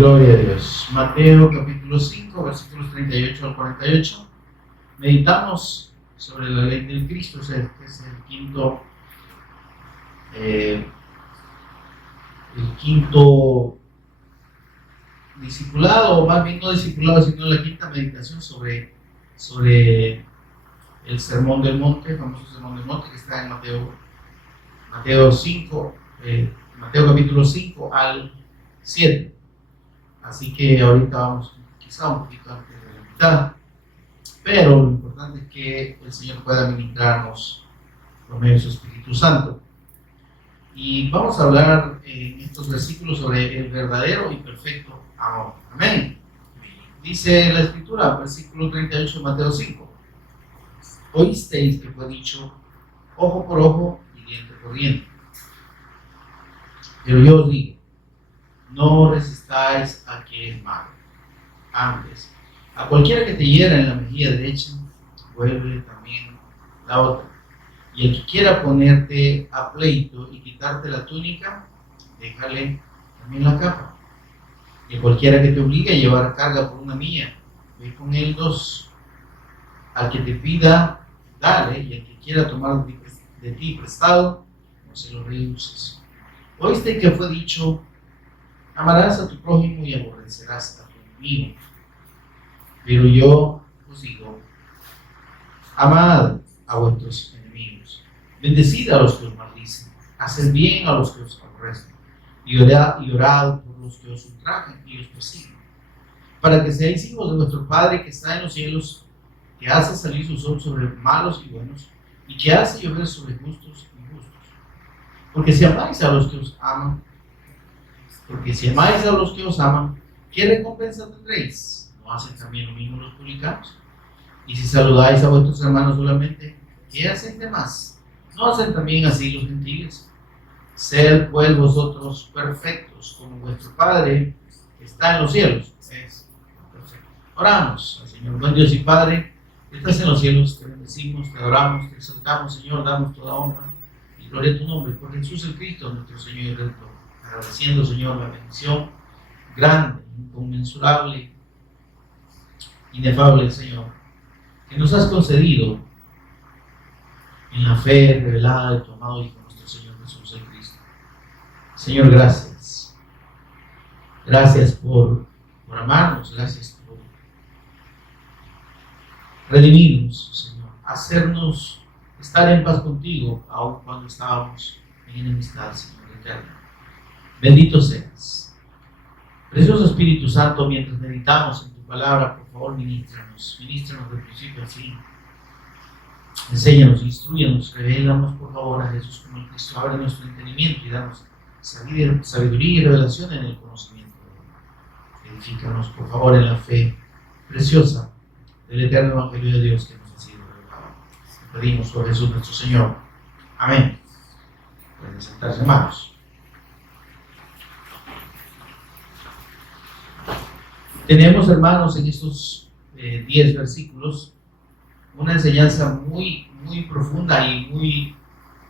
Gloria a Dios. Mateo capítulo 5, versículos 38 al 48. Meditamos sobre la ley del Cristo, que es el quinto discipulado, o más bien no discipulado, sino la quinta meditación sobre el Sermón del Monte, el famoso Sermón del Monte que está en Mateo 5, Mateo capítulo 5 al 7. Así que ahorita vamos quizá un poquito antes de la mitad, pero lo importante es que el Señor pueda ministrarnos por medio de su Espíritu Santo. Y vamos a hablar en estos versículos sobre el verdadero y perfecto amor. Amén. Dice la Escritura, versículo 38 de Mateo 5. Oísteis que fue dicho, ojo por ojo y diente por diente. Pero yo os digo, no resistáis al que es malo. Antes, a cualquiera que te hiera en la mejilla derecha, vuelve también la otra. Y el que quiera ponerte a pleito y quitarte la túnica, déjale también la capa. Y a cualquiera que te obligue a llevar carga por una milla, ve con él 2. Al que te pida, dale, y al que quiera tomar de ti prestado, no se lo rehuses. Oíste que fue dicho, amarás a tu prójimo y aborrecerás a tu enemigo. Pero yo os digo, amad a vuestros enemigos, bendecid a los que os maldicen, haced bien a los que os aborrecen, y orad por los que os ultrajan y os persiguen, para que seáis hijos de vuestro Padre que está en los cielos, que hace salir su sol sobre malos y buenos, y que hace llover sobre justos y injustos. Porque si amáis a los que os aman, ¿qué recompensa tendréis? ¿No hacen también lo mismo los publicanos? Y si saludáis a vuestros hermanos solamente, ¿qué hacen de más? ¿No hacen también así los gentiles? Sed pues vosotros perfectos, como vuestro Padre que está en los cielos es perfecto. Oramos al Señor. Buen Dios y Padre, que estás en los cielos, te bendecimos, te adoramos, te exaltamos, Señor, damos toda honra y gloria a tu nombre, por Jesús el Cristo, nuestro Señor y Redentor. Agradeciendo, Señor, la bendición grande, inconmensurable, inefable, Señor, que nos has concedido en la fe revelada de tu amado Hijo, nuestro Señor Jesús el Cristo. Señor, gracias. Gracias por amarnos, gracias por redimirnos, Señor, hacernos estar en paz contigo, aun cuando estábamos en enemistad, Señor eterno. Bendito seas. Precioso Espíritu Santo, mientras meditamos en tu palabra, por favor, ministranos de principio a fin. Enséñanos, instrúyanos, revélanos, por favor, a Jesús como el Cristo. Abre nuestro entendimiento y danos sabiduría y revelación en el conocimiento de Él. Edifícanos, por favor, en la fe preciosa del eterno Evangelio de Dios que nos ha sido revelado. Te pedimos por Jesús nuestro Señor. Amén. Pueden sentarse, hermanos. Tenemos, hermanos, en estos 10 versículos una enseñanza muy, muy profunda y muy,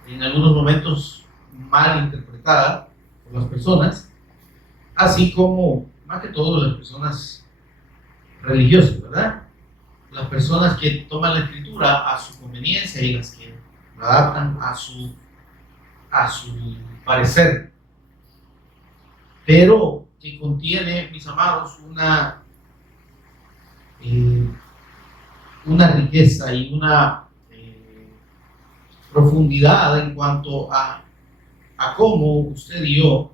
en algunos momentos, mal interpretada por las personas, así como, más que todo, las personas religiosas, ¿verdad? Las personas que toman la Escritura a su conveniencia y las que la adaptan a su parecer, pero que contiene, mis amados, una riqueza y una profundidad en cuanto a cómo usted y yo,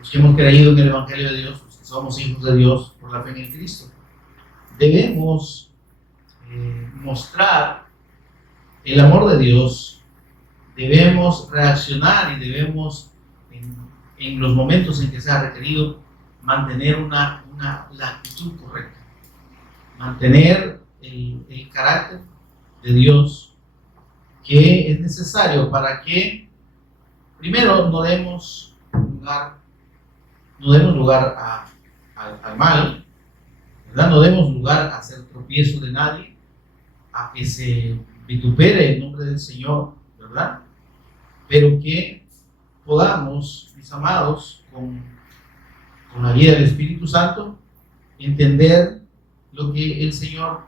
los que hemos creído en el Evangelio de Dios, los que somos hijos de Dios por la fe en el Cristo, debemos mostrar el amor de Dios, debemos reaccionar y debemos, en los momentos en que sea requerido, mantener la actitud correcta, mantener el carácter de Dios que es necesario para que, primero, no demos lugar al mal, ¿verdad? No demos lugar a hacer tropiezo de nadie, a que se vitupere el nombre del Señor, ¿verdad? Pero que podamos, mis amados, con con la guía del Espíritu Santo, entender lo que el Señor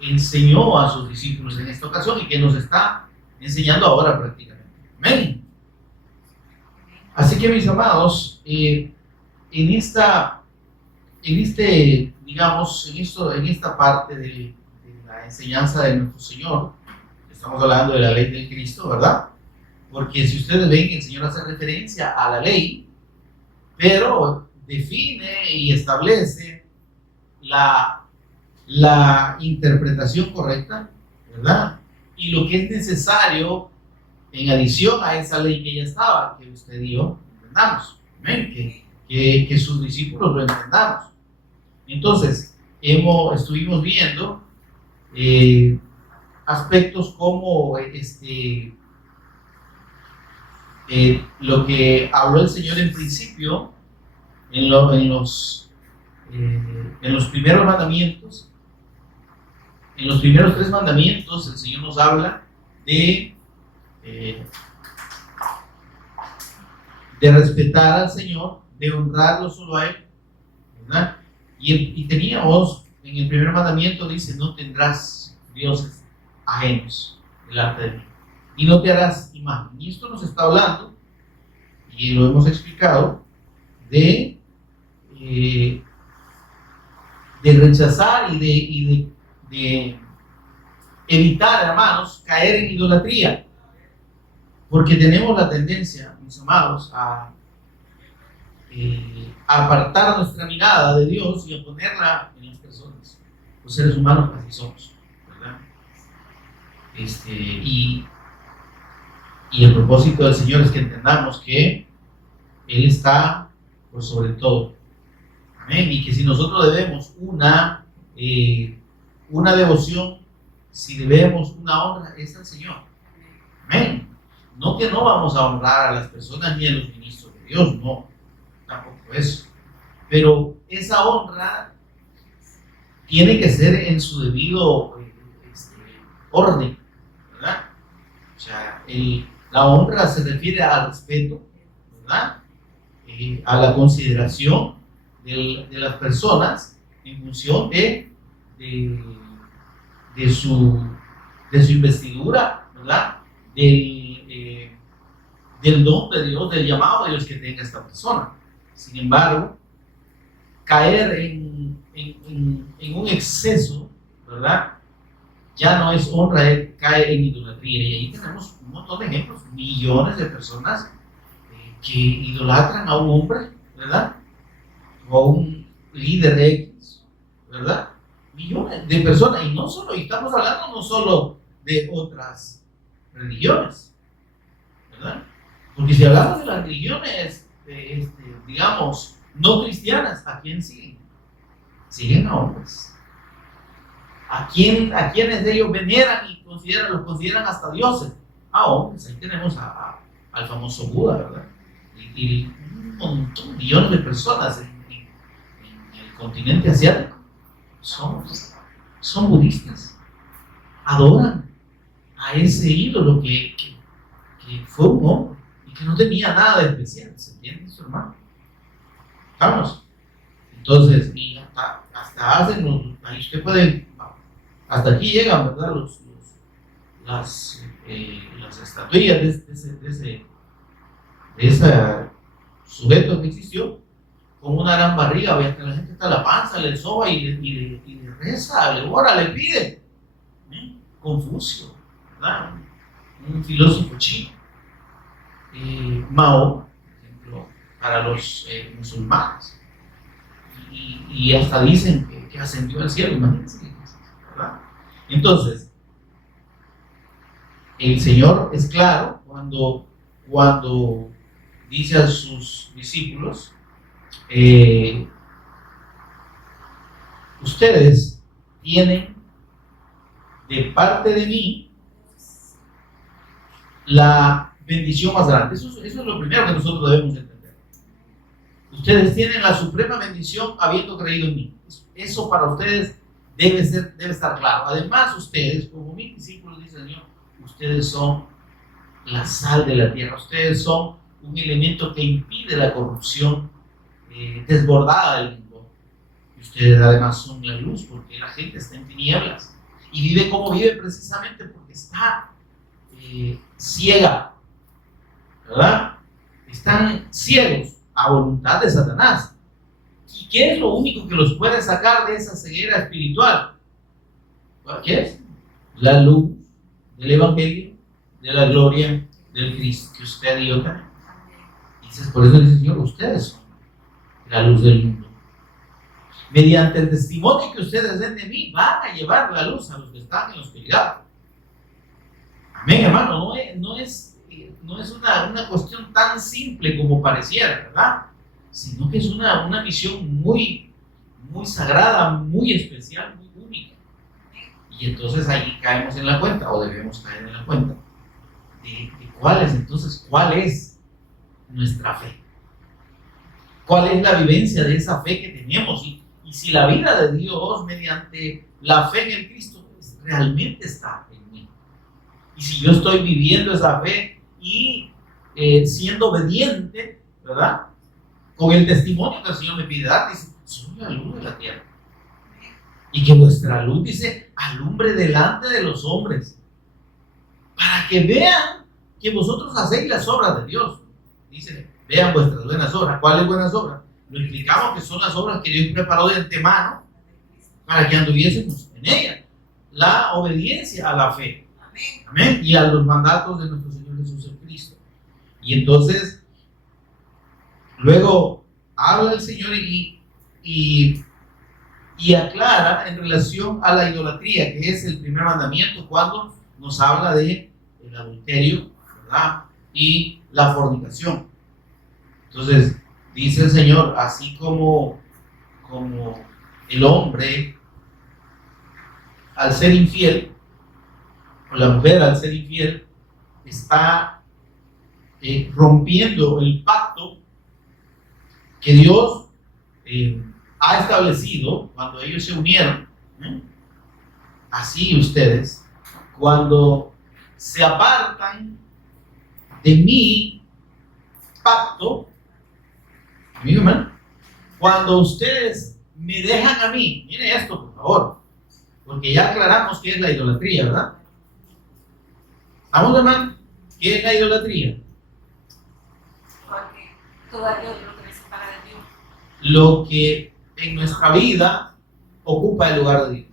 enseñó a sus discípulos en esta ocasión y que nos está enseñando ahora prácticamente. Amén. Así que, mis amados, en esta parte de la enseñanza de nuestro Señor, estamos hablando de la ley del Cristo, ¿verdad? Porque si ustedes ven, el Señor hace referencia a la ley, pero define y establece la interpretación correcta, ¿verdad? Y lo que es necesario en adición a esa ley que ya estaba, que usted y yo entendamos, ¿amén? Que sus discípulos lo entendamos. Entonces, estuvimos viendo aspectos como lo que habló el Señor en principio en los primeros mandamientos. En los primeros 3 mandamientos el Señor nos habla de respetar al Señor, de honrarlo solo a Él, ¿verdad? Y teníamos, en el primer mandamiento dice, no tendrás dioses ajenos delante de mí, y no te harás imagen. Y esto nos está hablando, y lo hemos explicado, de rechazar y de evitar, hermanos, caer en idolatría, porque tenemos la tendencia, mis amados, a apartar nuestra mirada de Dios y a ponerla en las personas. Los seres humanos así somos, ¿verdad? Y el propósito del Señor es que entendamos que Él está por sobre todo. Amén. Y que si nosotros debemos una devoción, si debemos una honra, es al Señor. Amén. No que no vamos a honrar a las personas ni a los ministros de Dios, no, tampoco eso. Pero esa honra tiene que ser en su debido orden, ¿verdad? O sea, la honra se refiere al respeto, ¿verdad? A la consideración de las personas en función de su investidura, ¿verdad? Del don de Dios, del llamado de Dios que tenga esta persona. Sin embargo, caer en un exceso, ¿verdad? Ya no es honra, cae en idolatría. Y ahí tenemos un montón de ejemplos, millones de personas que idolatran a un hombre, ¿verdad? O a un líder X, ¿verdad? Millones de personas, y estamos hablando no solo de otras religiones, ¿verdad? Porque si hablamos de las religiones, digamos, no cristianas, ¿a quién siguen? Siguen a hombres. ¿A quienes ellos veneran y los consideran hasta dioses? A hombres. Ahí tenemos al famoso Buda, ¿verdad? Y un montón, millones de personas en el continente asiático son budistas. Adoran a ese ídolo que fue un hombre y que no tenía nada de especial. ¿Se entiende eso, hermano? Vamos. Entonces, y hasta hacen ahí usted puede, hasta aquí llegan, ¿verdad? Las estatuillas de ese sujeto que existió con una gran barriga, ve, hasta la gente está la panza, le soba y le reza, le ora, le pide. Confucio, ¿verdad? Un filósofo chino. Mao, por ejemplo, para los musulmanes. Y hasta dicen que ascendió al cielo, imagínense, ¿verdad? Entonces, el Señor es claro cuando dice a sus discípulos, ustedes tienen de parte de mí la bendición más grande. Eso es lo primero que nosotros debemos entender. Ustedes tienen la suprema bendición habiendo creído en mí. Eso para ustedes debe estar claro. Además, ustedes, como mis discípulos, dice el Señor, ustedes son la sal de la tierra. Ustedes son un elemento que impide la corrupción desbordada del mundo. Y ustedes además son la luz, porque la gente está en tinieblas y vive como vive precisamente porque está ciega, ¿verdad? Están ciegos a voluntad de Satanás. ¿Y qué es lo único que los puede sacar de esa ceguera espiritual? ¿Qué es? La luz del Evangelio, de la gloria del Cristo que usted y yo tenemos. Dices, por eso dice el Señor, ustedes son la luz del mundo. Mediante el testimonio que ustedes den de mí, van a llevar la luz a los que están en la oscuridad. Amén, hermano. No es una cuestión tan simple como pareciera, ¿verdad? Sino que es una misión muy, muy sagrada, muy especial, muy única. Y entonces ahí caemos en la cuenta, o debemos caer en la cuenta, de cuál es nuestra fe. ¿Cuál es la vivencia de esa fe que tenemos? Y si la vida de Dios mediante la fe en el Cristo realmente está en mí. Y si yo estoy viviendo esa fe y siendo obediente, ¿verdad? Con el testimonio que el Señor me pide dar, dice, soy la luz de la tierra. Y que vuestra luz, dice, alumbre delante de los hombres, para que vean que vosotros hacéis las obras de Dios. Dice, vean vuestras buenas obras. ¿Cuáles buenas obras? Lo explicamos que son las obras que Dios preparó de antemano para que anduviésemos en ellas. La obediencia a la fe. Amén. Y a los mandatos de nuestro Señor Jesús el Cristo. Y entonces, luego habla el Señor y aclara en relación a la idolatría, que es el primer mandamiento cuando nos habla de el adulterio, ¿verdad? Y la fornicación. Entonces, dice el Señor, así como el hombre al ser infiel, o la mujer al ser infiel, está rompiendo el pacto que Dios ha establecido cuando ellos se unieron. Así ustedes, cuando se apartan de mi pacto, amigo, hermano, cuando ustedes me dejan a mí, mire esto por favor, porque ya aclaramos qué es la idolatría, ¿verdad? ¿Estamos, hermano? ¿Qué es la idolatría? Porque todo aquello lo que se separa de Dios. Lo que en nuestra vida ocupa el lugar de Dios,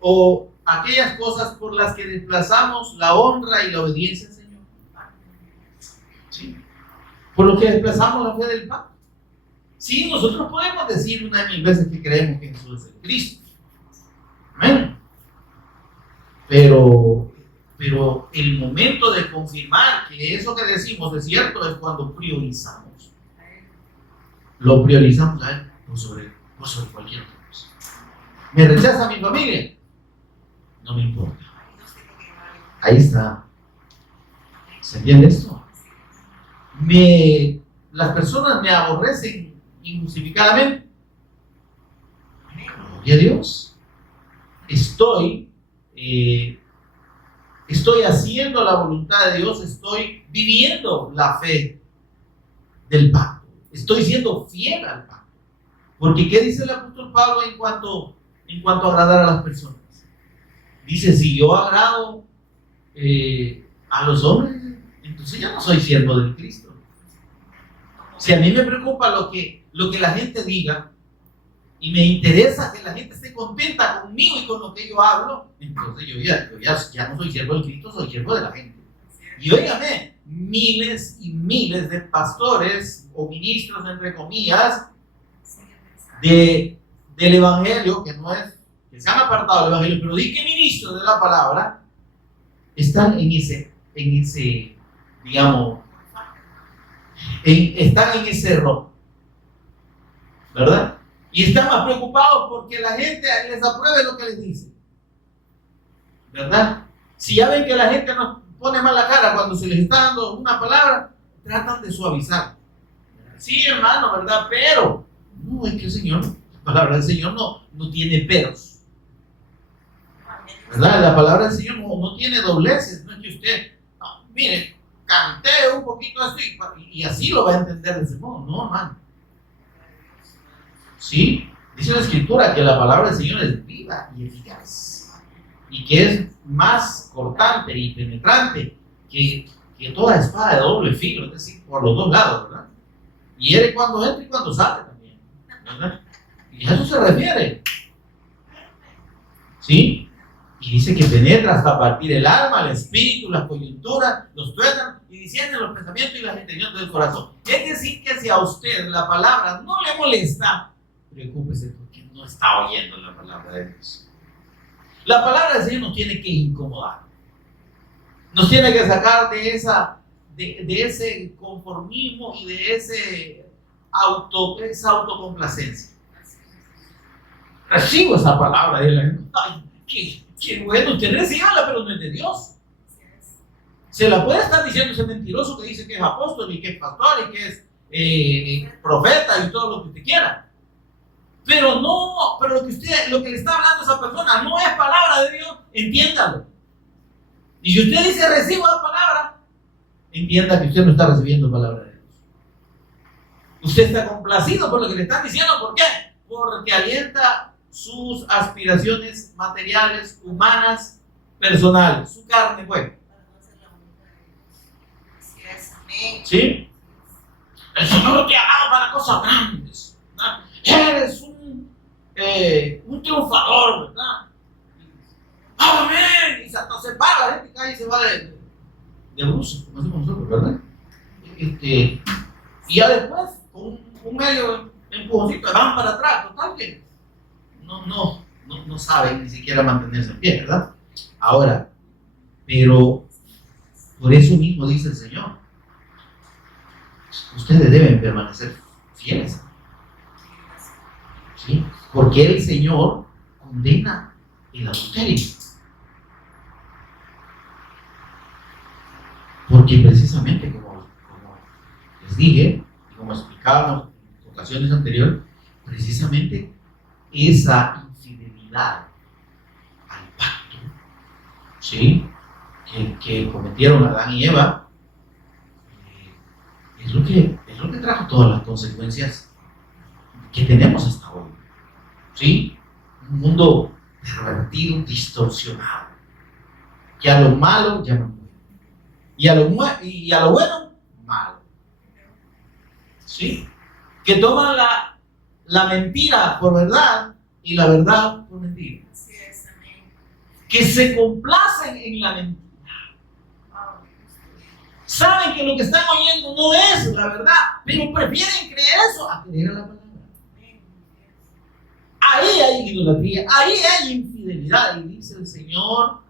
o aquellas cosas por las que desplazamos la honra y la obediencia al Señor. ¿Sí? Por lo que desplazamos la fe del pacto. Sí, nosotros podemos decir una de mil veces que creemos que Jesús es el Cristo. Amén. Pero el momento de confirmar que eso que decimos es cierto es cuando priorizamos. Lo priorizamos a Él por sobre cualquier otra cosa. ¿Me rechaza mi familia? No me importa. Ahí está. ¿Se entiende esto? Las personas me aborrecen injustificadamente. Gloria a Dios. Estoy haciendo la voluntad de Dios, estoy viviendo la fe del pacto, estoy siendo fiel al pacto. Porque ¿qué dice el apóstol Pablo en cuanto a agradar a las personas? Dice, si yo agrado a los hombres, entonces ya no soy siervo del Cristo. Si a mí me preocupa lo que la gente diga y me interesa que la gente esté contenta conmigo y con lo que yo hablo, entonces yo ya no soy siervo del Cristo, soy siervo de la gente. Y óigame, miles y miles de pastores o ministros, entre comillas, del Evangelio, que se han apartado del Evangelio, pero di que ministros de la palabra, están en ese digamos, están en ese error, ¿verdad? Y están más preocupados porque la gente les apruebe lo que les dice, ¿verdad? Si ya ven que la gente nos pone mal la cara cuando se les está dando una palabra, tratan de suavizar. Sí, hermano, ¿verdad? Pero no, es que el Señor, la palabra del Señor no tiene peros, ¿verdad? La palabra del Señor no tiene dobleces. No es que usted, no, mire, cantee un poquito así y así lo va a entender de ese modo. No, hermano. ¿Sí? Dice la Escritura que la palabra del Señor es viva y eficaz y que es más cortante y penetrante que toda espada de doble filo, es decir, por los dos lados, ¿verdad? Y hiere cuando entra y cuando sale también, ¿verdad? Y a eso se refiere, ¿sí? Y dice que penetra hasta partir el alma, el espíritu, las coyunturas, los tuétanos y discierne los pensamientos y las intenciones del corazón. Es decir, que si a usted la palabra no le molesta, preocúpese porque no está oyendo la palabra de Dios. La palabra del Señor nos tiene que incomodar, nos tiene que sacar de ese conformismo y de esa autocomplacencia. Recibo esa palabra de la gente. Ay, qué bueno, usted recíbala, pero no es de Dios. Se la puede estar diciendo ese mentiroso que dice que es apóstol y que es pastor y que es profeta y todo lo que usted quiera. Pero lo que le está hablando a esa persona no es palabra de Dios, entiéndalo. Y si usted dice recibo la palabra, entienda que usted no está recibiendo palabra de Dios. Usted está complacido por lo que le están diciendo. ¿Por qué? Porque alienta sus aspiraciones materiales, humanas, personales, su carne, pues. ¿Sí? El Señor te ha dado para cosas grandes, ¿verdad? Eres un triunfador, ¿verdad? ¡Amén! Y se para, la gente cae y se va de bruces, como decimos nosotros, ¿verdad? Y ya después, con un medio empujoncito, van para atrás, total que no saben ni siquiera mantenerse en pie, ¿verdad? Ahora, pero por eso mismo dice el Señor, ustedes deben permanecer fieles, ¿sí? Porque el Señor condena el adulterio. Porque precisamente, como les dije, y como explicábamos en ocasiones anteriores, precisamente esa infidelidad al pacto, ¿sí? que cometieron Adán y Eva, es lo que trajo todas las consecuencias que tenemos hasta hoy, ¿sí? Un mundo pervertido, distorsionado, que a lo malo llaman bueno y a lo bueno malo, ¿sí? Que toman la mentira por verdad y la verdad por mentira, que se complacen en la mentira. Saben que lo que están oyendo no es la verdad, pero prefieren creer eso a creer a la palabra. Ahí hay idolatría, ahí hay infidelidad. Y dice el Señor,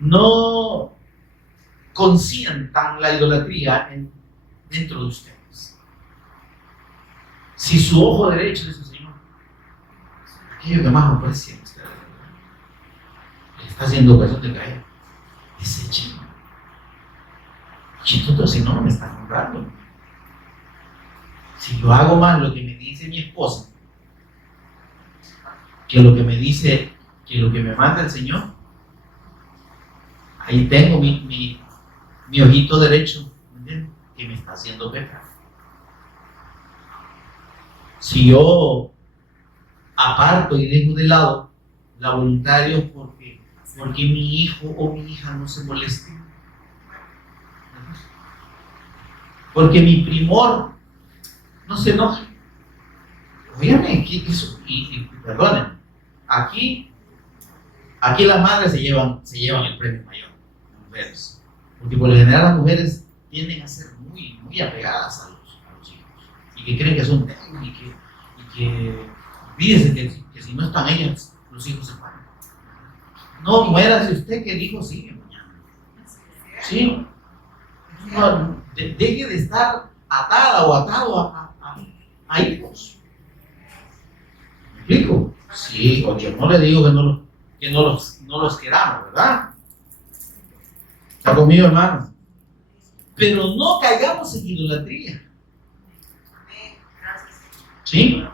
no consientan la idolatría dentro de ustedes. Si su ojo derecho, dice el Señor, aquello que más aprecia ustedes, le está haciendo ocasión de caer, deséchenlo. Chistoso, si no me están honrando. Si yo hago más lo que me dice mi esposa que lo que me manda el Señor, ahí tengo mi ojito derecho, ¿entiendes? Que me está haciendo pecar. Si yo aparto y dejo de lado la voluntad de Dios porque mi hijo o mi hija no se moleste, porque mi primor no se enoje. Óyame, y perdonen, aquí las madres se llevan el premio mayor, las mujeres, porque por lo general las mujeres tienden a ser muy, muy apegadas a los hijos, y que creen que son débiles, y que olvídense que si no están ellas, los hijos se van. No, muérase usted que dijo sigue mañana. Sí. No, deje de estar atada o atado a hijos. ¿Me explico? Sí, oye, no le digo que no los queramos, ¿verdad? ¿Está conmigo, hermano? Pero no caigamos en idolatría. ¿Sí?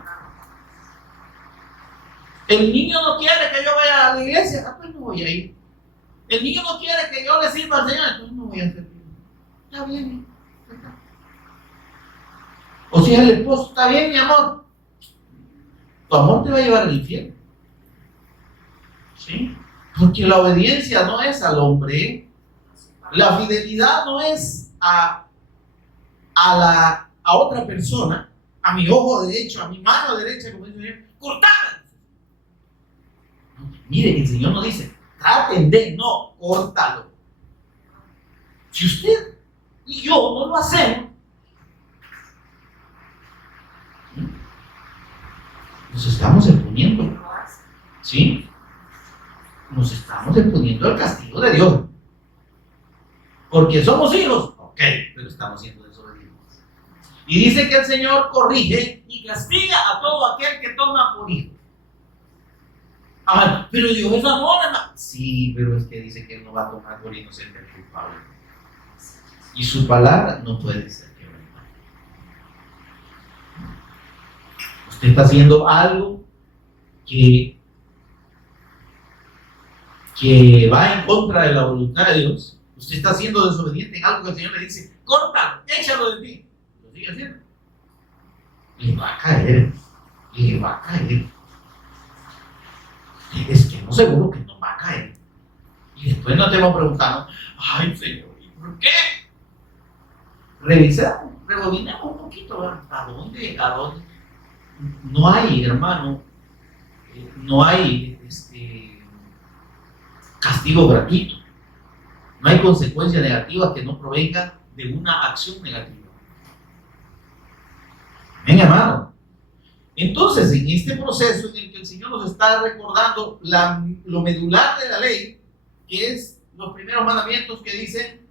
El niño no quiere que yo vaya a la iglesia, pues no voy a ir. El niño no quiere que yo le sirva al Señor, entonces no voy a servir. Está bien. O si es el esposo, está bien, mi amor, tu amor te va a llevar al infierno. ¿Sí? Porque la obediencia no es al hombre, la fidelidad no es a otra persona, a mi ojo derecho, a mi mano derecha, como dice el Señor, cortada. Mire, el Señor nos dice, traten de, no, córtalo. Si usted y yo no lo hacemos, nos estamos exponiendo, ¿sí? Nos estamos exponiendo al castigo de Dios. Porque somos hijos, ok, pero estamos siendo desobedientes. Y dice que el Señor corrige y castiga a todo aquel que toma por hijo. Ah, pero Dios es amor, hermano. Sí, pero es que dice que Él no va a tomar por inocente al culpable. Y su palabra no puede ser quebrantada. Usted está haciendo algo que va en contra de la voluntad de Dios. Usted está siendo desobediente en algo que el Señor le dice, córtalo, échalo de ti. Lo sigue haciendo. Le va a caer. Le va a caer. Es que no seguro que no va a caer. Y después nos estemos preguntando, ay Señor, ¿y por qué? Revisamos, rebobinamos un poquito, ¿verdad? ¿A dónde? No hay, hermano, no hay castigo gratuito. No hay consecuencia negativa que no provenga de una acción negativa. Amén, hermano. Entonces, en este proceso en el que el Señor nos está recordando lo medular de la ley, que es los primeros mandamientos que dicen,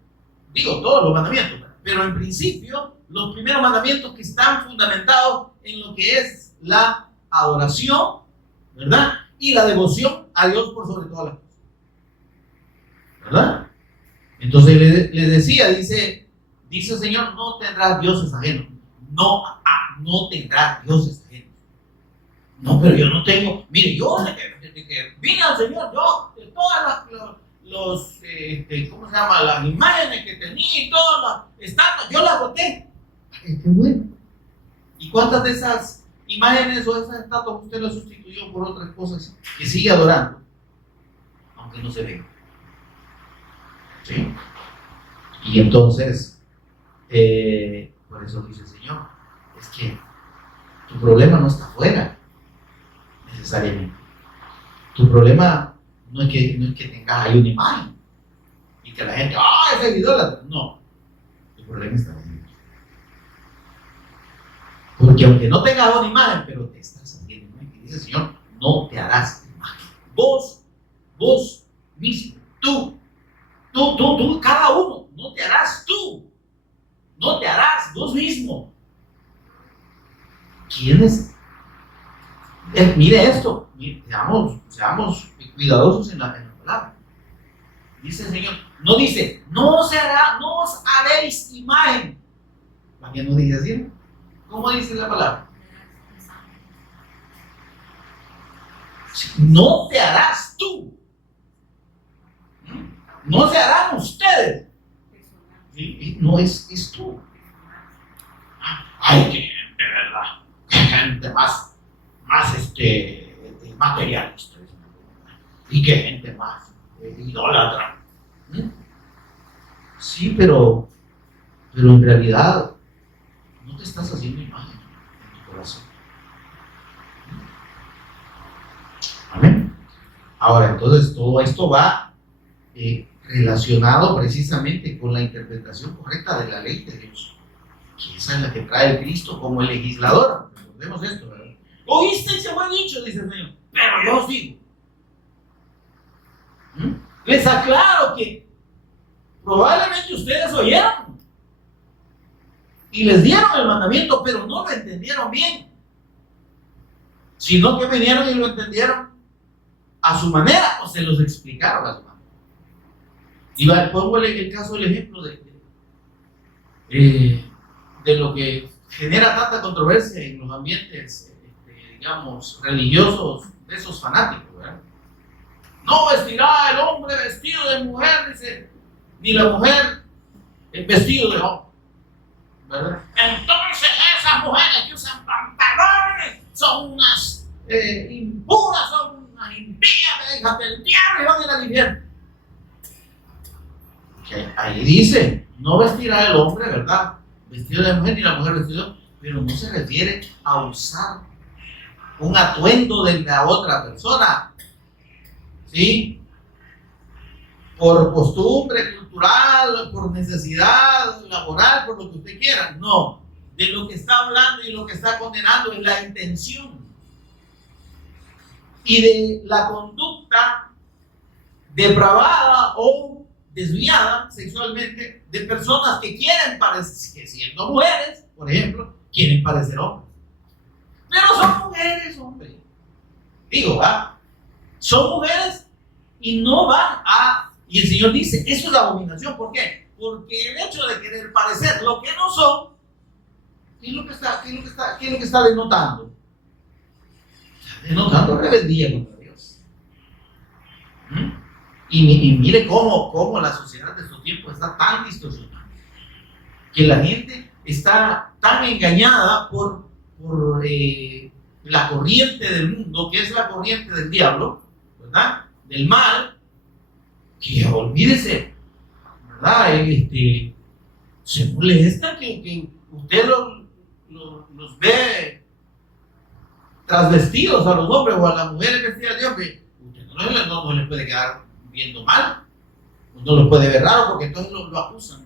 todos los mandamientos, pero en principio, los primeros mandamientos que están fundamentados en lo que es la adoración, ¿verdad? Y la devoción a Dios por sobre todas las cosas, ¿verdad? Entonces le decía, dice el Señor, no tendrás dioses ajenos. No tendrás dioses ajenos. No, pero yo no tengo. Mire, yo que vine al Señor, yo de todas ¿cómo se llama? Las imágenes que tenía y todas las estatuas, yo las boté. Ay, qué bueno. ¿Y cuántas de esas imágenes o esas estatuas usted las sustituyó por otras cosas que sigue adorando? Aunque no se ven. ¿Sí? Y entonces, por eso dice el Señor, es que tu problema no está afuera, necesariamente. Tu problema no es que tengas ahí una imagen y que la gente, ese es idólatra. No, tu problema está adentro. Porque aunque no tengas una imagen, pero te estás haciendo imagen, dice el Señor, no te harás imagen. Vos mismo, tú, cada uno, no te harás tú, no te harás vos mismo. ¿Quién es? Mire esto, seamos cuidadosos en la palabra. Dice el Señor, no dice, no os haréis imagen. También no dice así, ¿no? ¿Cómo dice la palabra? No te harás tú. No se harán ustedes. ¿Sí? No es tú. Ay, qué gente, ¿verdad? Qué gente más materialista. Y qué gente más idólatra. Sí, pero en realidad no te estás haciendo imagen en tu corazón. Amén. Ahora, entonces todo esto va relacionado precisamente con la interpretación correcta de la ley de Dios, que esa es la que trae el Cristo como el legislador. Recordemos esto, ¿verdad? Oíste y se fue dicho, dice el Señor, pero yo os digo. Les aclaro que probablemente ustedes oyeron y les dieron el mandamiento, pero no lo entendieron bien, sino que vinieron y lo entendieron a su manera o se los explicaron a su manera. Y pongo el caso, el ejemplo de lo que genera tanta controversia en los ambientes, digamos, religiosos de esos fanáticos, ¿verdad? No vestirá el hombre vestido de mujer, dice, ni la mujer vestido de hombre, ¿verdad? Entonces esas mujeres que usan pantalones son unas impuras, son unas impías, hijas del diablo y van a ir al infierno. Que ahí dice, no vestirá el hombre, ¿verdad? Vestido de mujer, ni la mujer vestido, pero no se refiere a usar un atuendo de la otra persona, ¿sí? Por costumbre cultural, por necesidad laboral, por lo que usted quiera. No, de lo que está hablando y lo que está condenando es la intención y de la conducta depravada o desviada sexualmente de personas que quieren parecer, que siendo mujeres, por ejemplo, quieren parecer hombres. Pero son mujeres, hombre. Digo, ¿va? Son mujeres y no van a... Y el Señor dice, eso es abominación. ¿Por qué? Porque el hecho de querer parecer lo que no son, ¿qué es lo que está denotando? Está denotando rebeldía contra Dios. Y mire cómo la sociedad de estos tiempos está tan distorsionada, que la gente está tan engañada por la corriente del mundo, que es la corriente del diablo, ¿verdad? Del mal, que olvídese, ¿verdad? Se molesta que usted los ve trasvestidos a los hombres o a las mujeres vestidas de hombre. Usted no les puede quedar viendo mal, no los puede ver raro, porque entonces lo acusan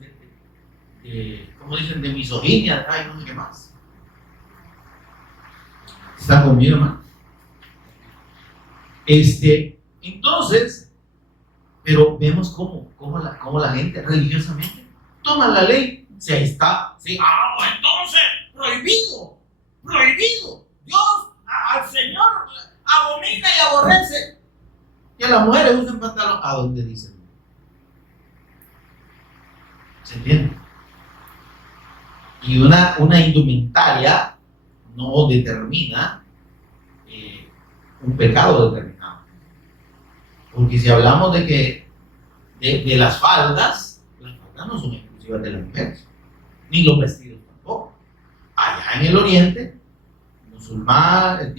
¿cómo dicen? De misoginia, ay, no sé qué más. ¿Está conmigo, hermano? Entonces, pero vemos cómo la gente religiosamente toma la ley, ahí está, ¿sí? Entonces, prohibido, Dios al Señor abomina y aborrece que las mujeres usen pantalón. ¿A dónde dicen? ¿Se entiende? Y una indumentaria no determina un pecado determinado. Porque si hablamos de las faldas no son exclusivas de las mujeres, ni los vestidos tampoco. Allá en el oriente, musulmán,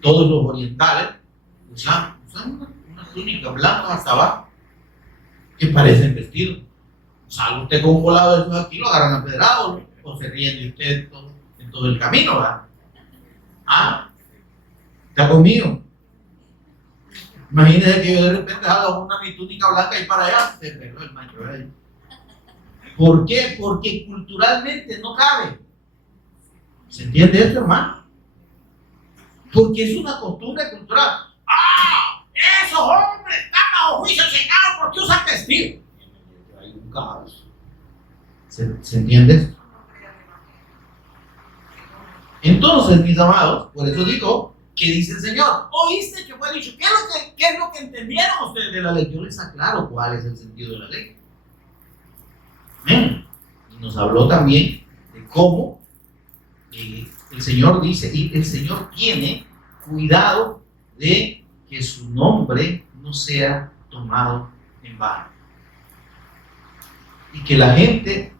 todos los orientales usan una túnica blanca hasta abajo, que parecen vestidos. Salga usted con un volado de esos aquí, lo agarran a pedrado, o se ríen de usted en todo el camino, ¿verdad? ¿Está conmigo? Imagínese que yo de repente hago mi túnica blanca y para allá, se pegó el macho. ¿Por qué? Porque culturalmente no cabe. ¿Se entiende esto, hermano? Porque es una costumbre cultural. Esos hombres están bajo juicio secado porque usan vestido. Hay un caos. ¿Se entiende esto? Entonces, mis amados, por eso digo, ¿qué dice el Señor? ¿Oíste que fue dicho? ¿Qué es lo que entendieron ustedes de la ley? Yo les aclaro cuál es el sentido de la ley. Y nos habló también de cómo el Señor dice, y el Señor tiene cuidado de que su nombre no sea tomado en vano. Y que la gente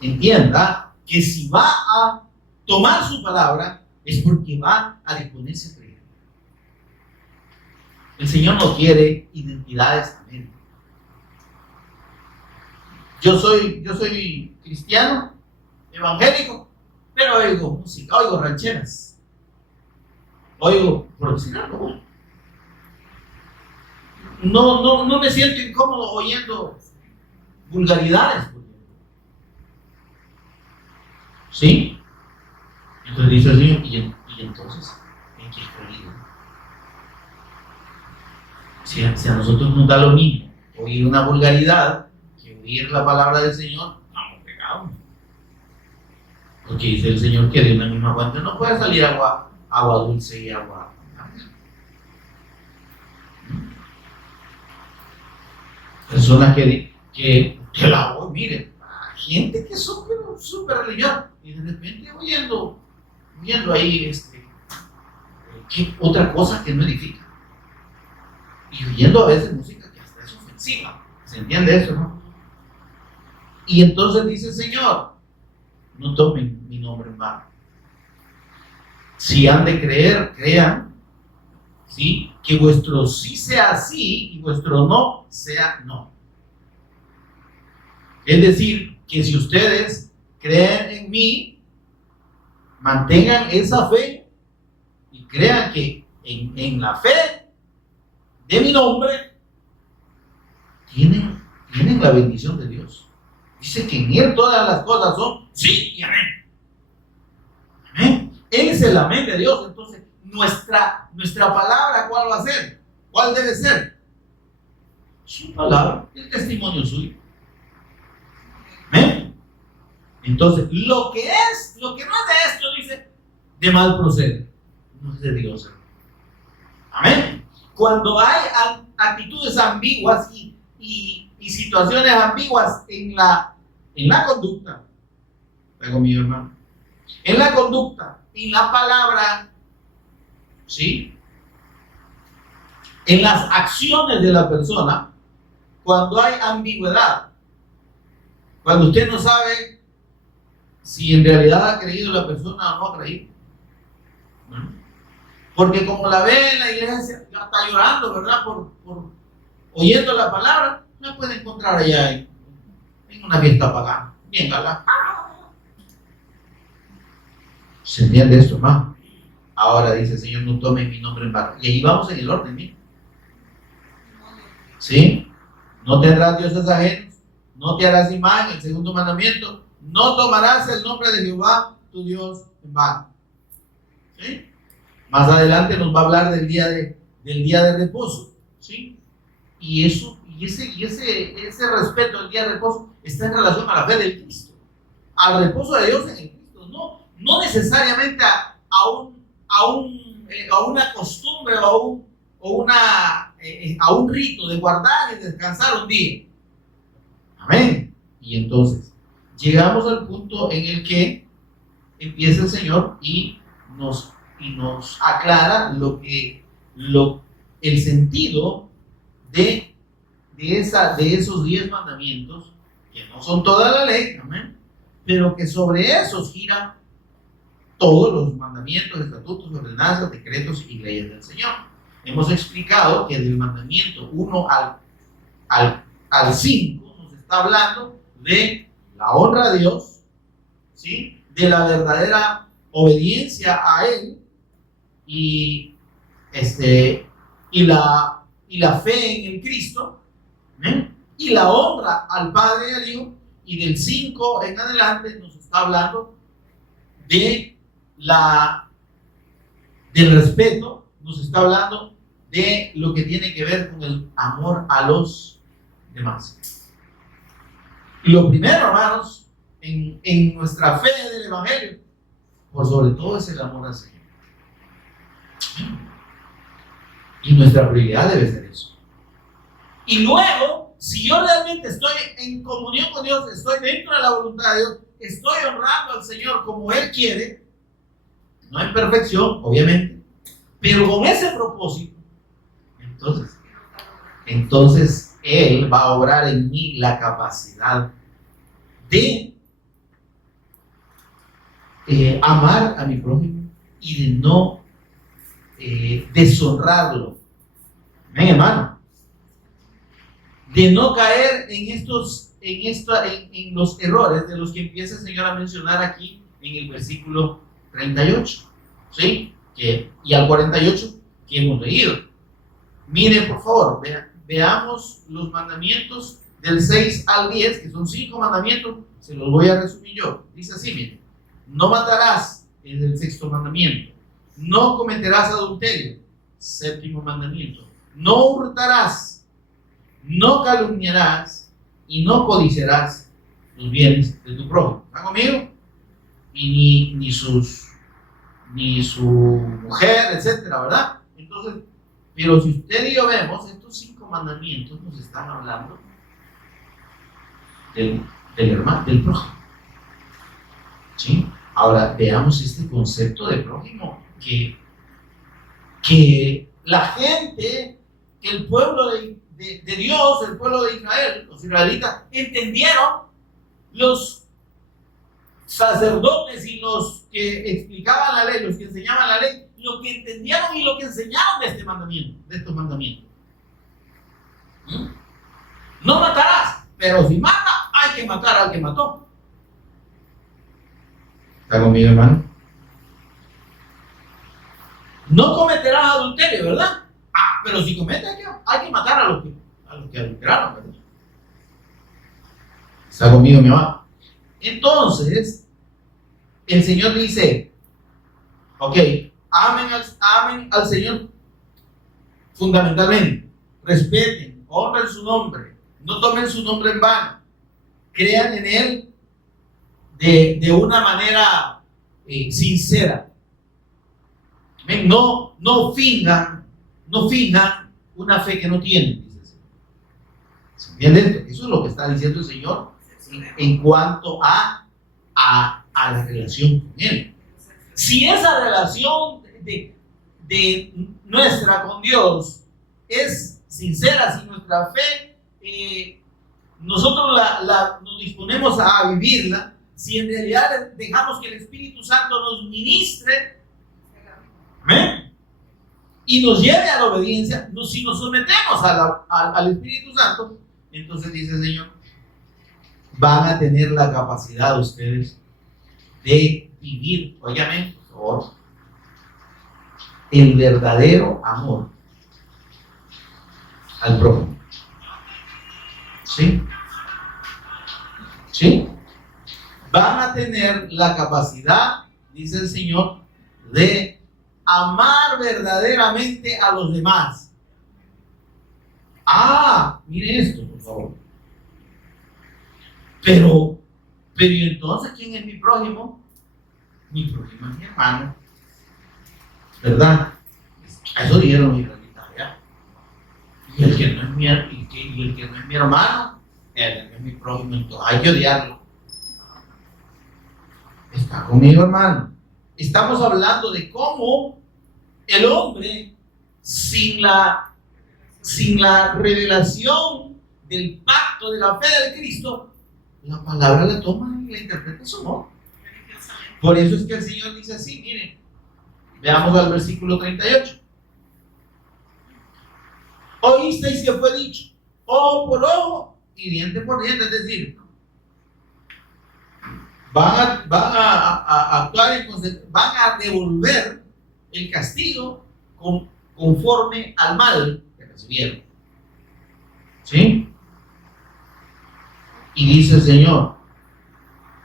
entienda que si va a tomar su palabra es porque va a disponerse a creer. El Señor no quiere identidades a medio. Yo soy cristiano, evangélico, pero oigo música, oigo rancheras, oigo, por decir algo, no me siento incómodo oyendo vulgaridades. ¿Sí? Entonces dice el Señor, y entonces, ¿en qué creído? Si a nosotros nos da lo mismo oír una vulgaridad que oír la palabra del Señor, estamos pegados. Porque dice el Señor que de una misma fuente no puede salir agua dulce y agua amarga. Personas que la voy, miren, gente que son súper religiosa y de repente oyendo ahí ¿qué otra cosa que no edifica? Y oyendo a veces música que hasta es ofensiva. ¿Se entiende eso, no? Y entonces dice el Señor, no tomen mi nombre en vano. Si han de creer, crean, ¿sí? Que vuestro sí sea sí y vuestro no sea no. Es decir, que si ustedes creen en mí, mantengan esa fe y crean que en la fe de mi nombre tienen la bendición de Dios. Dice que en Él todas las cosas son sí y amén. Amén. Él es el amén de Dios. Entonces, nuestra palabra, ¿cuál va a ser? ¿Cuál debe ser? Su palabra, el testimonio suyo. Amén. Entonces, lo que no es de esto, dice, de mal procede. No es de Dios, hermano. Amén. Cuando hay actitudes ambiguas y situaciones ambiguas en la conducta, está conmigo, hermano, en la conducta, en la palabra, ¿sí? En las acciones de la persona, cuando hay ambigüedad, cuando usted no sabe si en realidad ha creído la persona o no ha creído, ¿no? Porque como la ve en la iglesia, ya está llorando, ¿verdad? Por oyendo la palabra, la puede encontrar allá en una fiesta pagana. Bien, ¿verdad? ¿Se entiende esto, hermano? Ahora dice, Señor, no tome mi nombre en vano. Y ahí vamos en el orden, ¿sí? ¿Sí? No tendrás dioses ajenos, no te harás imagen, el segundo mandamiento, no tomarás el nombre de Jehová, tu Dios, en vano. ¿Sí? Más adelante nos va a hablar del día de reposo, ¿sí? Y ese respeto al día de reposo está en relación a la fe de Cristo, al reposo de Dios en el Cristo, no necesariamente a una costumbre o a un rito de guardar y descansar un día. Amén. Y entonces llegamos al punto en el que empieza el Señor y nos aclara el sentido de esos 10 mandamientos, que no son toda la ley, amén, pero que sobre esos giran todos los mandamientos, estatutos, ordenanzas, decretos y leyes del Señor. Hemos explicado que del mandamiento 1 al 5 nos está hablando de la honra a Dios, ¿sí? De la verdadera obediencia a Él y la fe en el Cristo, ¿eh? Y la honra al Padre y al Hijo. Y del 5 en adelante nos está hablando del respeto, nos está hablando de lo que tiene que ver con el amor a los demás. Y lo primero, hermanos, en nuestra fe del Evangelio, por sobre todo, es el amor al Señor. Y nuestra prioridad debe ser eso. Y luego, si yo realmente estoy en comunión con Dios, estoy dentro de la voluntad de Dios, estoy honrando al Señor como Él quiere, no en perfección, obviamente, pero con ese propósito, entonces Él va a obrar en mí la capacidad de amar a mi prójimo y de no deshonrarlo. Amén, hermano. De no caer en los errores de los que empieza el Señor a mencionar aquí en el versículo 38, ¿sí? Y al 48 que hemos leído. Miren, por favor, veamos los mandamientos del 6 al 10, que son 5 mandamientos, se los voy a resumir yo. Dice así, miren: no matarás, es el 6º mandamiento. No cometerás adulterio, 7º mandamiento. No hurtarás, no calumniarás y no codiciarás los bienes de tu prójimo. ¿Están conmigo? Y ni su mujer, etcétera, ¿verdad? Entonces, pero si usted y yo vemos, estos 5 mandamientos nos están hablando del hermano, del prójimo. ¿Sí? Ahora veamos este concepto de prójimo que la gente, que el pueblo de Dios, el pueblo de Israel, los israelitas, entendieron los sacerdotes y los que explicaban la ley, los que enseñaban la ley, lo que entendieron y lo que enseñaron de este mandamiento, de estos mandamientos. No matarás, pero si mata, hay que matar al que mató. ¿Está conmigo, hermano? No cometerás adulterio, ¿verdad? Pero si cometes, hay que matar a los que adulteraron, ¿verdad? ¿Está conmigo, mi amado? Entonces, el Señor dice, ok, amen al Señor fundamentalmente, respeten, honren su nombre, no tomen su nombre en vano, crean en Él de una manera sincera. No finjan una fe que no tienen, dice el Señor. ¿Se entiende esto? Eso es lo que está diciendo el Señor en cuanto a la relación con Él. Si esa relación de nuestra con Dios es sincera, si nuestra fe nosotros nos disponemos a vivirla, si en realidad dejamos que el Espíritu Santo nos ministre, ¿amén?, y nos lleve a la obediencia, si nos sometemos al Espíritu Santo, entonces dice el Señor, van a tener la capacidad ustedes de vivir, óigame, por favor, el verdadero amor al prójimo. ¿Sí? ¿Sí? Van a tener la capacidad, dice el Señor, de amar verdaderamente a los demás. Mire esto, por favor. Pero ¿y entonces quién es mi prójimo? Mi prójimo es mi hermano, ¿verdad? A eso dijeron los israelitas, ¿ya? Y el que no es mi hermano, él es mi prójimo, entonces hay que odiarlo. ¿Está conmigo, hermano? Estamos hablando de cómo el hombre, sin la revelación del pacto de la fe de Cristo, la palabra la toma y la interpreta a su modo. Por eso es que el Señor dice así, miren, veamos al versículo 38. Oísteis que fue dicho, ojo por ojo y diente por diente, es decir, van a actuar van a devolver el castigo conforme al mal que recibieron. ¿Sí? Y dice el Señor,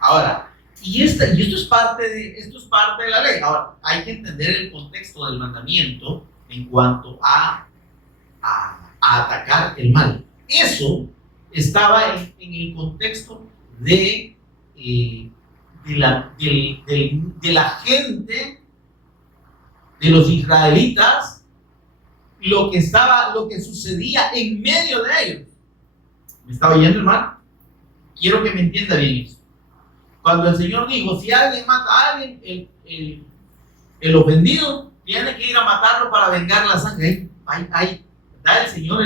ahora, y esto es parte de la ley. Ahora, hay que entender el contexto del mandamiento en cuanto a atacar el mal. Eso estaba en el contexto de la gente, de los israelitas, lo que sucedía en medio de ellos. ¿Me está oyendo, hermano? Quiero que me entienda bien esto. Cuando el Señor dijo, si alguien mata a alguien, el ofendido tiene que ir a matarlo para vengar la sangre. Ahí da el Señor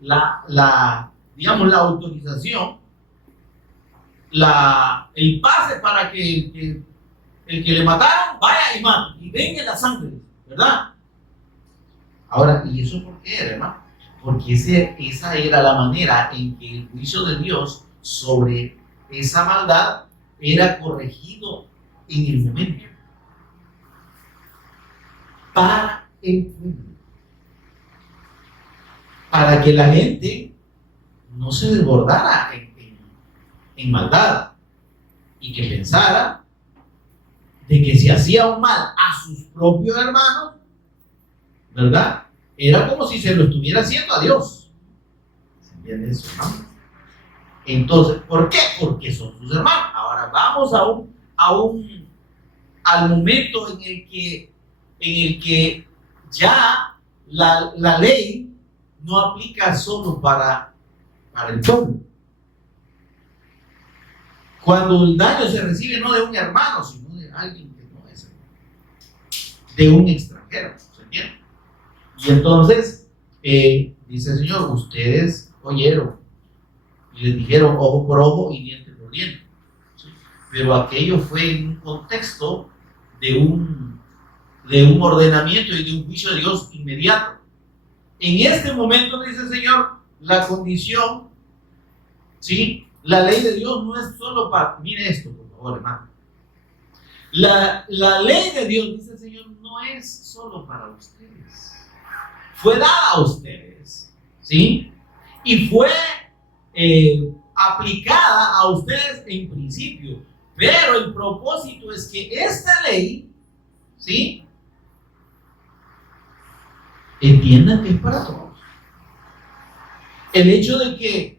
la autorización, el pase para que el que le mataron vaya y mate y venga la sangre, ¿verdad? Ahora, ¿y eso por qué era, hermano? Porque esa era la manera en que el juicio de Dios sobre esa maldad era corregido en el momento para el pueblo, para que la gente no se desbordara en maldad y que pensara de que si hacía un mal a sus propios hermanos, ¿verdad?, era como si se lo estuviera haciendo a Dios. ¿Se entiende eso, no? Entonces, ¿por qué? Porque son sus hermanos. Ahora vamos al momento en el que ya la ley no aplica solo para el pueblo. Cuando el daño se recibe no de un hermano, sino de alguien que no es hermano, de un extranjero, ¿se entiende? Y entonces, dice el Señor, ustedes oyeron y les dijeron ojo por ojo y diente por diente. ¿Sí? pero aquello fue en un contexto de un ordenamiento y de un juicio de Dios inmediato. En este momento, dice el Señor, la condición, ¿sí? La ley de Dios no es solo para, mire esto, por favor, hermano. La ley de Dios, dice el Señor, no es solo para ustedes. Fue dada a ustedes, ¿sí? Y fue aplicada a ustedes en principio. Pero el propósito es que esta ley, ¿sí?, entiendan que es para todos. El hecho de que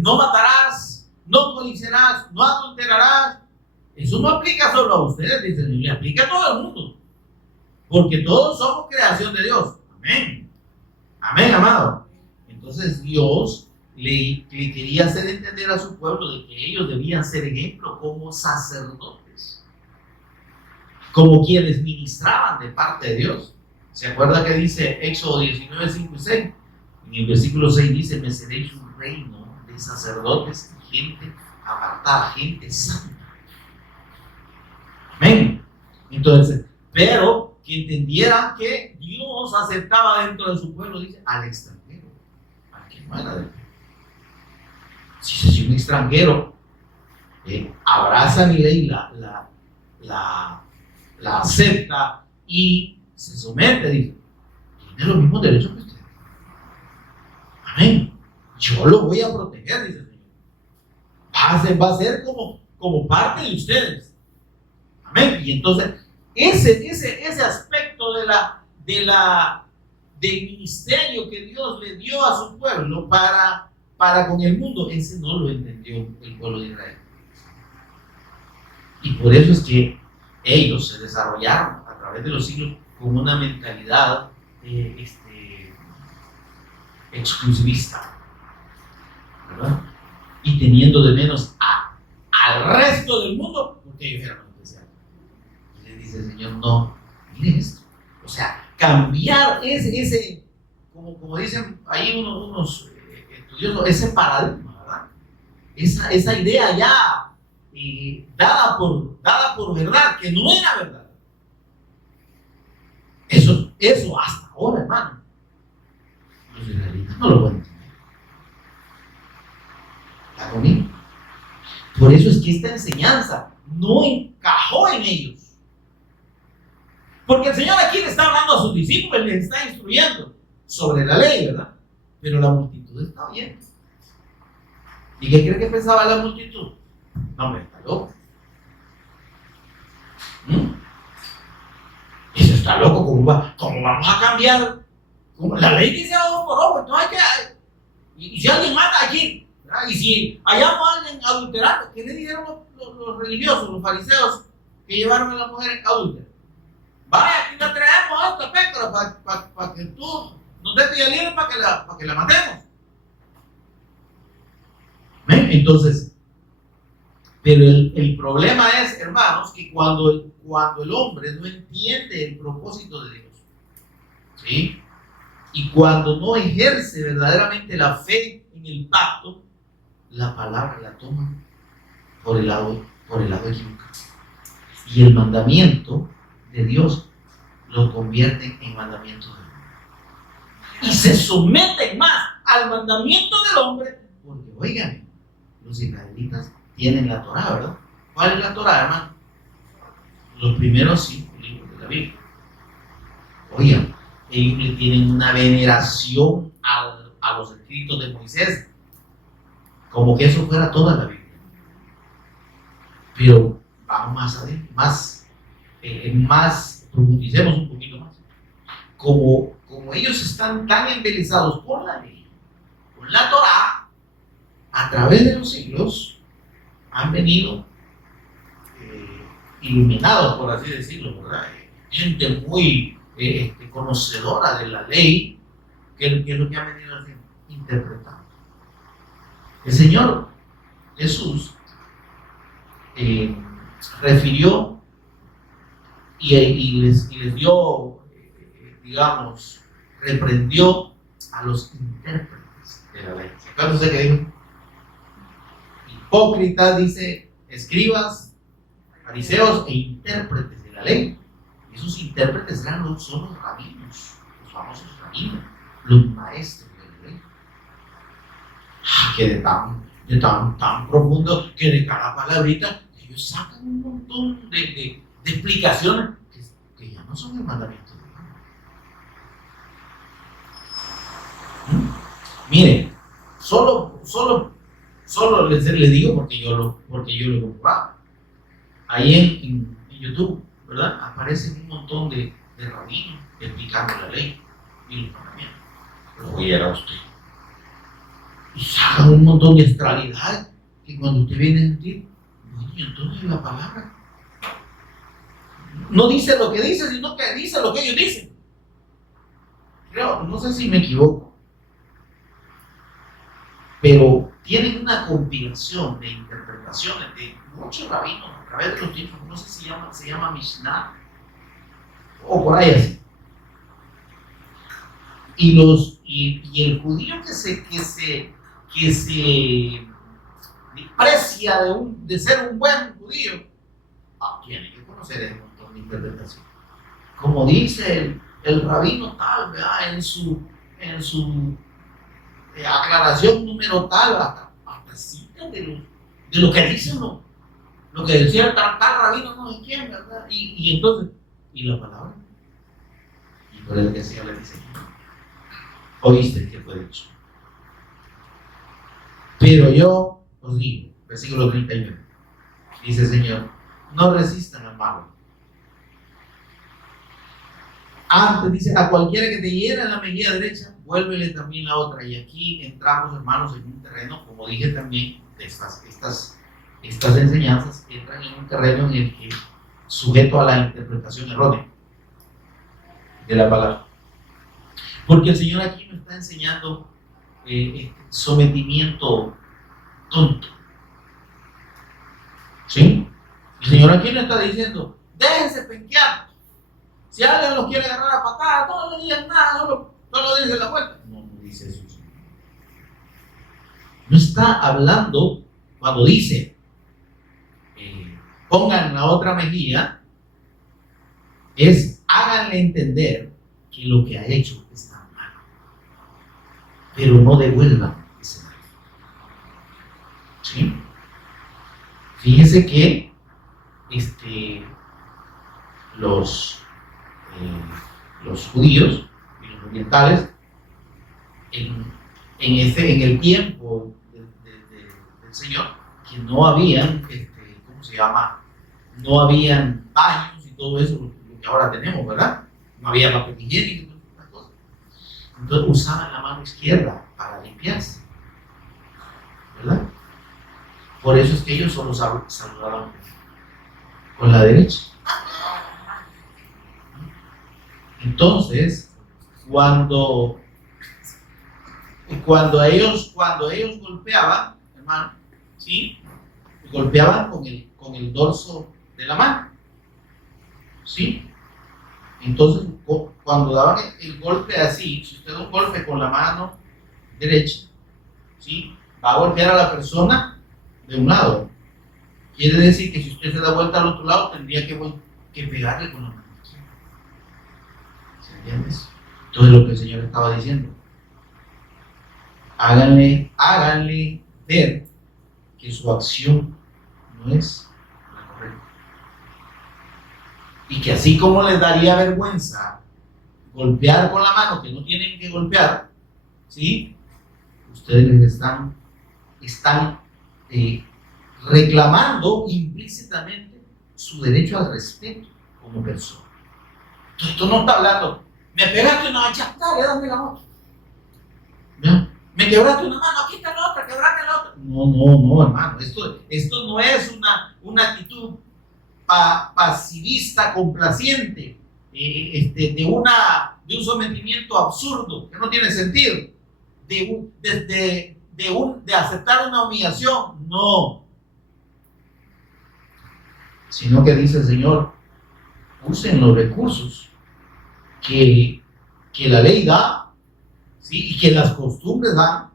no matarás, no codiciarás, no adulterarás, eso no aplica solo a ustedes, dice el Señor, le aplica a todo el mundo. Porque todos somos creación de Dios. Amén. Amén, amado. Entonces Dios le quería hacer entender a su pueblo de que ellos debían ser ejemplo como sacerdotes, como quienes ministraban de parte de Dios. ¿Se acuerda que dice Éxodo 19, 5 y 6? En el versículo 6 dice: me seréis un reino de sacerdotes y gente apartada, gente santa. Amén. Entonces, pero que entendieran que Dios aceptaba dentro de su pueblo, dice, al extranjero, al que no era de él. Si un extranjero abraza mi ley, la acepta y se somete, dice, tiene los mismos derechos que usted. Amén. Yo lo voy a proteger, dice el Señor. Va a ser como parte de ustedes. Amén. Y entonces, ese aspecto del ministerio que Dios le dio a su pueblo para con el mundo, ese no lo entendió el pueblo de Israel. Y por eso es que ellos se desarrollaron a través de los siglos con una mentalidad exclusivista, ¿verdad? Y teniendo de menos al resto del mundo, porque ellos eran especiales. Y le dice el Señor, no, mire esto. O sea, cambiar ese como dicen ahí unos estudiosos, ese paradigma, ¿verdad? Esa idea ya dada por verdad, que no era verdad. Eso hasta ahora, hermano, los israelitas no lo pueden entender. ¿Está conmigo? Por eso es que esta enseñanza no encajó en ellos. Porque el Señor aquí le está hablando a sus discípulos, les está instruyendo sobre la ley, ¿verdad? Pero la multitud está oyendo. ¿Y qué cree que pensaba la multitud? No, hombre, está loco. Eso está loco, ¿cómo vamos a cambiar? La ley dice ojo por ojo, entonces hay que. Y si alguien mata aquí, ¿verdad? Y si hallamos a alguien adulterando, ¿qué le dijeron los religiosos, los fariseos que llevaron a la mujer adúltera? Vaya, aquí la traemos a esta pécora para que tú nos des día libre para que la matemos. ¿Ven? Entonces, pero el problema es, hermanos, que cuando el hombre no entiende el propósito de Dios, ¿sí?, y cuando no ejerce verdaderamente la fe en el pacto, la palabra la toma por el lado equivocado. Y el mandamiento de Dios lo convierte en mandamiento del hombre. Y se someten más al mandamiento del hombre, porque, oigan, los israelitas tienen la Torá, ¿verdad? ¿Cuál es la Torá, hermano? Los primeros 5 libros de la Biblia. Oigan, ellos le tienen una veneración a los escritos de Moisés, como que eso fuera toda la Biblia. Pero vamos más adentro, más profundicemos un poquito más. Como ellos están tan embelesados por la ley, con la Torá, a través de los siglos han venido iluminados, por así decirlo, ¿verdad? Gente muy conocedora de la ley, que es lo que han venido interpretando. El Señor Jesús refirió y les dio, digamos, reprendió a los intérpretes de la ley. ¿Se acuerdan ustedes que dijo? Hipócritas, dice escribas, fariseos e intérpretes de la ley. Esos intérpretes son los rabinos, los famosos rabinos, los maestros de la ley. Que de tan profundo que de cada palabrita ellos sacan un montón de explicaciones que ya no son el mandamiento de Dios. Miren, solo les digo porque yo lo he comprobado. Ahí en YouTube, ¿verdad? Aparecen un montón de rabinos explicando la ley y los mandamientos. Lo oyera usted. Y sacan un montón de extrañidad que cuando usted viene a sentir, oye, entonces la palabra no dice lo que dice, sino que dice lo que ellos dicen. Creo, no sé si me equivoco, pero tienen una compilación de interpretaciones de muchos rabinos a través de los tiempos. No sé si se llama Mishnah o por ahí así. Y el judío que se desprecia de ser un buen judío, tiene que conocer el montón de interpretación. Como dice el rabino tal, ¿verdad? En su aclaración número tal, hasta citas de lo que dicen, lo que decía tal rabino, no sé quién, ¿verdad? Y entonces, ¿y la palabra? Y por eso que el Señor le dice, oíste que fue dicho. Pero yo os digo, versículo 31, dice el Señor, no resistan al malo. Antes dice, a cualquiera que te hiera en la mejilla derecha, vuélvele también la otra. Y aquí entramos, hermanos, en un terreno, como dije también, estas enseñanzas entran en un terreno en el que, sujeto a la interpretación errónea de la palabra. Porque el Señor aquí nos está enseñando sometimiento tonto. ¿Sí? El Señor aquí nos está diciendo, déjense penquear. Si alguien los quiere agarrar a patadas, no le digan nada, solo dense la vuelta. No dice eso. No está hablando cuando dice, pongan la otra mejilla, es háganle entender que lo que ha hecho está mal, pero no devuelvan ese mal. ¿Sí? Fíjese que los judíos y los orientales en el tiempo del Señor, que no habían no habían baños y todo eso lo que ahora tenemos, ¿verdad? No había papel higiénico y todas estas cosas. Entonces usaban la mano izquierda para limpiarse, ¿verdad? Por eso es que ellos solo saludaban con la derecha. Entonces, cuando ellos golpeaban, hermano, ¿sí? Golpeaban con el dorso de la mano, ¿sí? Entonces, cuando daban el golpe así, si usted da un golpe con la mano derecha, ¿sí? Va a golpear a la persona de un lado. Quiere decir que si usted se da vuelta al otro lado, tendría que pegarle con la mano izquierda. ¿Se entiende eso? Entonces, lo que el Señor estaba diciendo, háganle ver que su acción no es la correcta. Y que así como les daría vergüenza golpear con la mano que no tienen que golpear, ¿sí? Ustedes les están reclamando implícitamente su derecho al respeto como persona. Entonces, esto no está hablando, me pegaste una chascada, dame la otra. ¿No? Me quebraste una mano, aquí está la otra, quebrame la otra. No, hermano, esto no es una actitud pasivista, complaciente, de un sometimiento absurdo que no tiene sentido, de aceptar una humillación, no. Sino que dice el Señor, usen los recursos que la ley da, ¿sí? Y que las costumbres dan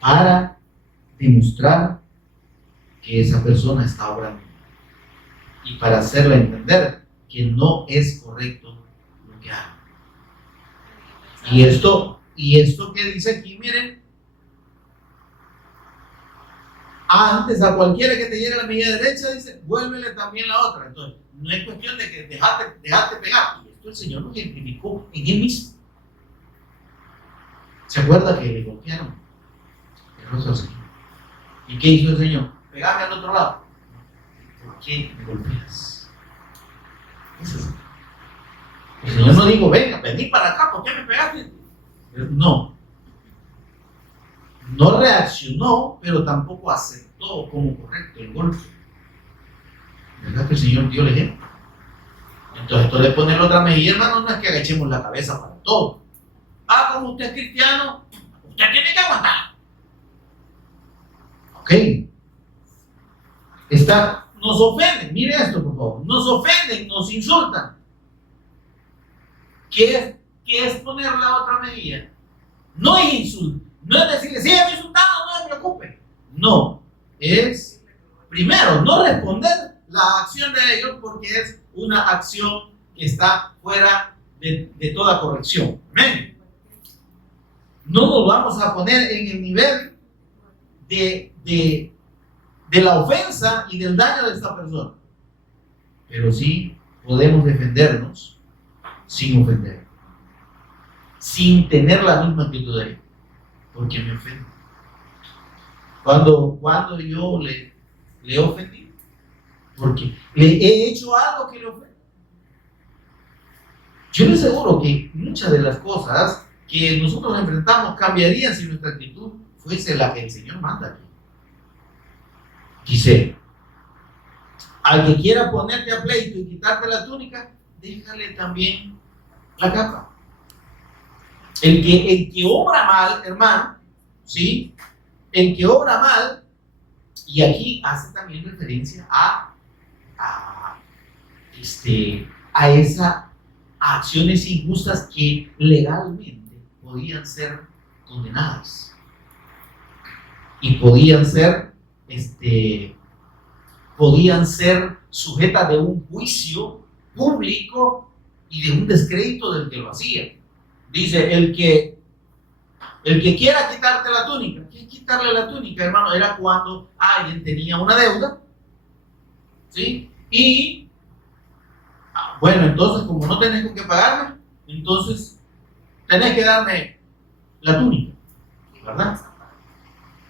para demostrar que esa persona está obrando y para hacerle entender que no es correcto lo que haga. Y esto que dice aquí, miren, antes a cualquiera que te llegue la mejilla derecha, dice, vuélvele también la otra. Entonces, no es cuestión de que dejate pegar. Y esto el Señor lo identificó en Él mismo. ¿Se acuerda que le golpearon el rostro al Señor? ¿Y qué hizo el Señor? Pegame al otro lado. ¿Por qué me golpeas? Eso es. El Señor no dijo, venga, vení para acá, ¿por qué me pegaste? No. No reaccionó, pero tampoco aceptó como correcto el golpe. ¿Verdad que el Señor dio el ejemplo? Entonces, esto de poner otra mejilla, hermano, no es que agachemos la cabeza para todo. Como usted es cristiano, usted tiene que aguantar. Ok. Nos ofenden, mire esto por favor, nos ofenden, nos insultan. ¿Qué es poner la otra mejilla? No es insulto, no es decirle, sí, me insultado, no se preocupe. No, es primero no responder la acción de ellos porque es una acción que está fuera de toda corrección. Amén. No nos vamos a poner en el nivel de la ofensa y del daño de esta persona. Pero sí podemos defendernos sin ofender, sin tener la misma actitud de él, porque me ofende. Cuando yo le ofendí, porque le he hecho algo que le ofende. Yo le aseguro que muchas de las cosas que nosotros enfrentamos cambiarían si nuestra actitud fuese la que el Señor manda aquí. Dice, al que quiera ponerte a pleito y quitarte la túnica, déjale también la capa. El que obra mal, hermano, ¿sí? El que obra mal, y aquí hace también referencia a esas acciones injustas que legalmente podían ser condenadas y podían ser sujetas de un juicio público y de un descrédito del que lo hacía. Dice, el que quiera quitarte la túnica, ¿qué es quitarle la túnica, hermano? Era cuando alguien tenía una deuda, ¿sí? Y bueno, entonces como no tenés con qué pagarme, entonces tenés que darme la túnica, ¿verdad?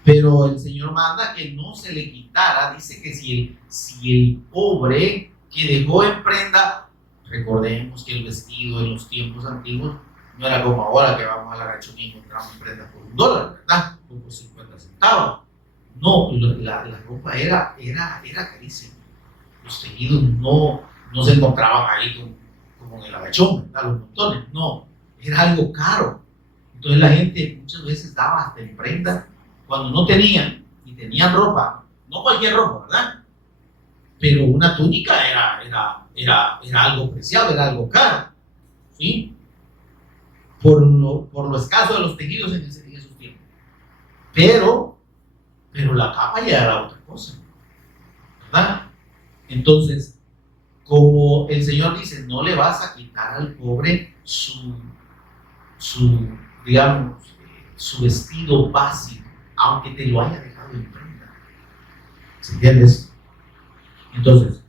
Pero el Señor manda que no se le quitara. Dice que si el pobre que dejó en prenda, recordemos que el vestido en los tiempos antiguos no era como ahora que vamos a la Gachoní y encontramos prendas por $1, ¿verdad? O por 50 centavos. No, la ropa era carísima. Los tejidos no se encontraban ahí como en el agachón, ¿verdad? Los montones, no. Era algo caro. Entonces la gente muchas veces daba hasta en prenda cuando no tenían, y tenían ropa, no cualquier ropa, ¿verdad? Pero una túnica era algo preciado, era algo caro, ¿sí? Por lo escaso de los tejidos en esos tiempos. Pero la capa ya era otra cosa, ¿verdad? Entonces, como el Señor dice, no le vas a quitar al pobre su vestido básico, aunque te lo haya dejado en prenda. ¿Se entiendes? Entonces,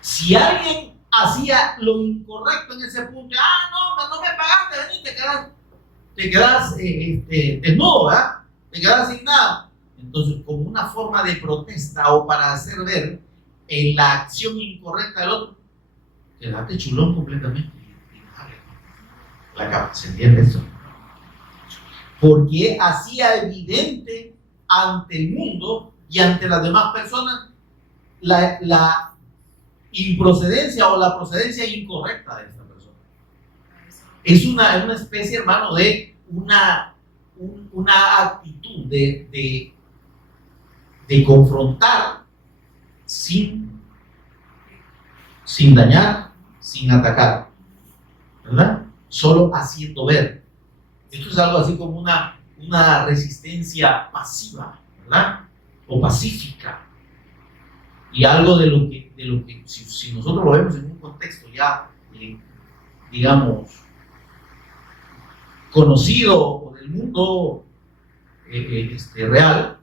si alguien hacía lo incorrecto en ese punto, no me pagaste, vení, te quedas desnudo, ¿verdad? Te quedas sin nada. Entonces, como una forma de protesta o para hacer ver en la acción incorrecta del otro, quedate chulón completamente y dale la capa. ¿Se entiende esto? Porque hacía evidente ante el mundo y ante las demás personas la improcedencia o la procedencia incorrecta de esta persona. Es una especie, hermano, de una actitud de confrontar sin dañar, sin atacar, ¿verdad? Solo haciendo ver. Esto es algo así como una resistencia pasiva, ¿verdad? o pacífica. Y algo de lo que si nosotros lo vemos en un contexto ya, digamos, conocido o del mundo real,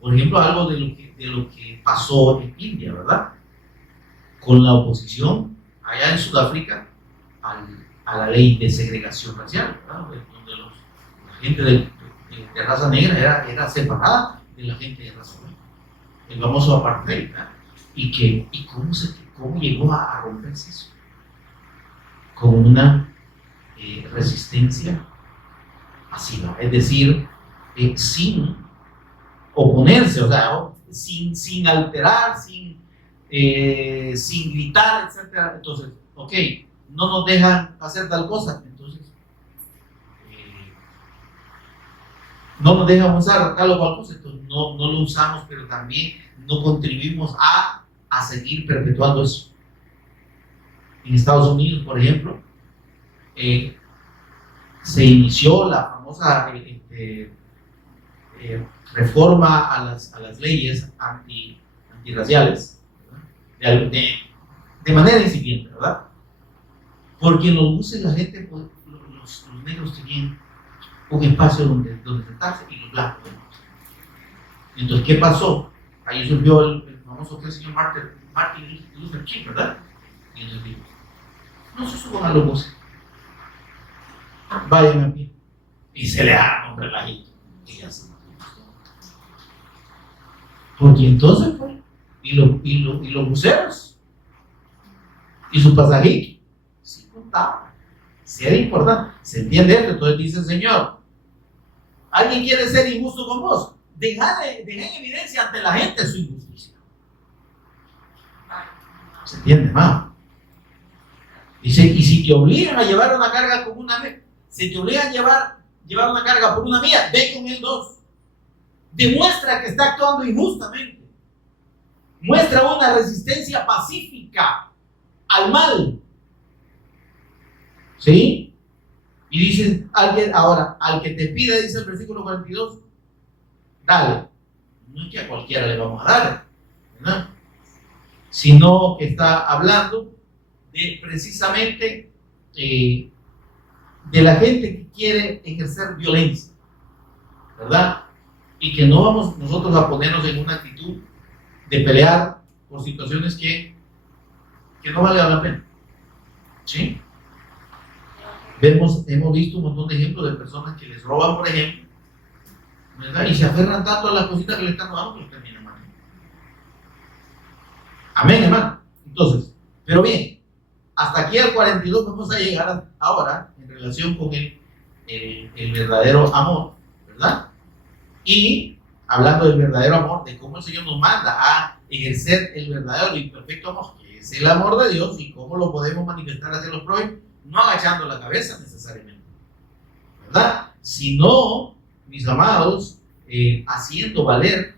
por ejemplo, algo de lo que pasó en India, ¿verdad? Con la oposición allá en Sudáfrica a la ley de segregación racial, ¿verdad? Donde la gente de raza negra era separada de la gente de raza blanca, el famoso apartheid, ¿verdad? Y cómo llegó a romperse eso, con una resistencia pasiva, es decir, sin oponerse, o sea, sin alterar, sin gritar, etc. Entonces, ok, no nos dejan hacer tal cosa, entonces no nos dejan usar tal o cual cosa, entonces no lo usamos, pero también no contribuimos a seguir perpetuando eso. En Estados Unidos, por ejemplo, se inició la famosa reforma a las leyes antirraciales, de manera incipiente, ¿verdad? Porque en los buses la gente, pues, los negros tenían un espacio donde sentarse y los blancos, ¿no? Entonces, ¿qué pasó? Ahí surgió el famoso señor Martin Luther King, ¿verdad? Y entonces dijo, no se suban a los buses, vayan a pie. Y se le haga un relajito. Y ya se mató. Porque entonces, pues, y los buceros y su pasajeros, sí contaban, sí era importante. ¿Se entiende esto? Entonces dice el Señor, ¿alguien quiere ser injusto con vos? Deja en evidencia ante la gente su injusticia. ¿Se entiende, hermano? Dice, y si te obligan a llevar una carga con una mía, si te obligan a llevar una carga por una mía, ve con el 2. Demuestra que está actuando injustamente. Muestra una resistencia pacífica al mal. ¿Sí? Y dice ahora, al que te pida, dice el versículo 42, dale. No es que a cualquiera le vamos a dar, ¿verdad? Sino que está hablando de precisamente de la gente que quiere ejercer violencia, ¿verdad? Y que no vamos nosotros a ponernos en una actitud de pelear por situaciones que no valgan la pena. ¿Sí? Hemos visto un montón de ejemplos de personas que les roban, por ejemplo, ¿verdad? Y se aferran tanto a las cositas que le están robando que los terminan mal. Amén, hermano. Entonces, pero bien, hasta aquí al 42 vamos a llegar ahora en relación con el verdadero amor, ¿verdad? Y hablando del verdadero amor, de cómo el Señor nos manda a ejercer el verdadero y perfecto amor, que es el amor de Dios, y cómo lo podemos manifestar hacia los prójimos, no agachando la cabeza necesariamente, ¿verdad? Sino, mis amados, haciendo valer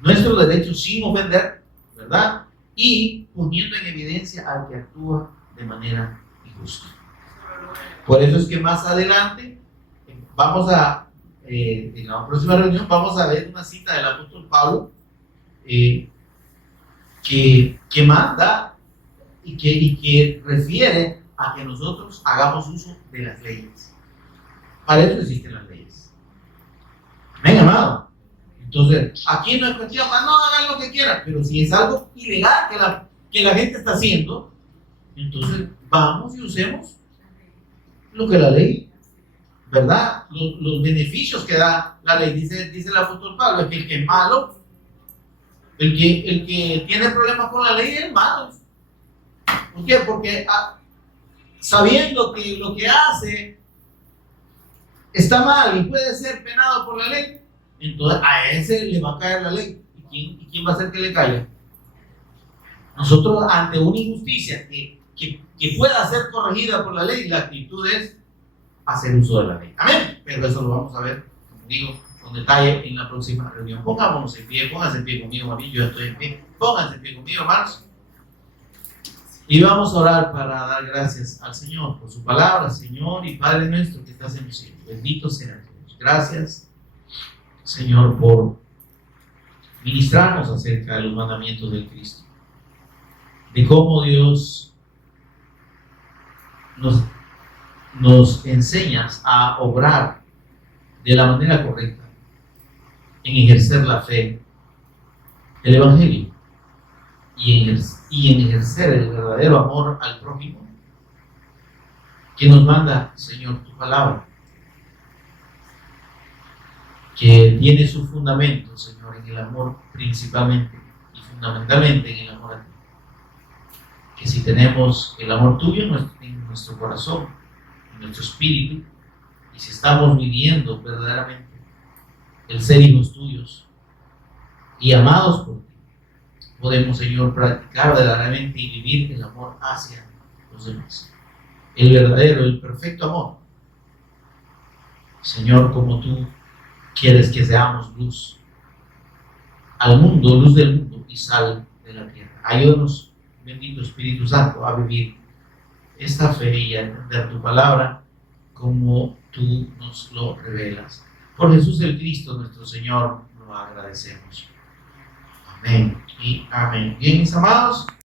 nuestros derechos sin ofender, ¿verdad? Y poniendo en evidencia al que actúa de manera injusta. Por eso es que más adelante vamos a en la próxima reunión vamos a ver una cita del apóstol Pablo que manda y que refiere a que nosotros hagamos uso de las leyes. Para eso existen las leyes. Amén, amado. Entonces, aquí no es cuestión, no hagan lo que quieran, pero si es algo ilegal que la gente está haciendo, entonces vamos y usemos lo que la ley, ¿verdad? Los beneficios que da la ley. Dice el apóstol Pablo, que el que es malo, el que tiene problemas con la ley es malo. ¿Por qué? Porque sabiendo que lo que hace está mal y puede ser penado por la ley, entonces a ese le va a caer la ley. ¿Y quién va a hacer que le caiga? Nosotros, ante una injusticia que pueda ser corregida por la ley, la actitud es hacer uso de la ley. Amén. Pero eso lo vamos a ver, como digo, con detalle en la próxima reunión. Pongámonos en pie, pónganse en pie conmigo, mami, yo estoy en pie. Pónganse en pie conmigo, hermanos. Y vamos a orar para dar gracias al Señor por su palabra. Señor y Padre nuestro que estás en los cielos, bendito sea Dios. Gracias, Señor, por ministrarnos acerca de los mandamientos del Cristo, de cómo Dios nos enseñas a obrar de la manera correcta, en ejercer la fe, el Evangelio, y en ejercer el verdadero amor al prójimo que nos manda, Señor, tu palabra, que tiene su fundamento, Señor, en el amor principalmente y fundamentalmente en el amor a ti. Que si tenemos el amor tuyo en nuestro corazón, en nuestro espíritu, y si estamos viviendo verdaderamente el ser hijos tuyos y amados por ti, podemos, Señor, practicar verdaderamente y vivir el amor hacia los demás. El verdadero, el perfecto amor. Señor, como tú quieres que seamos luz al mundo, luz del mundo y sal de la tierra. Ayúdanos, bendito Espíritu Santo, a vivir esta fe y a entender tu palabra como tú nos lo revelas. Por Jesús el Cristo, nuestro Señor, lo agradecemos. Amén y amén. Bien, mis amados.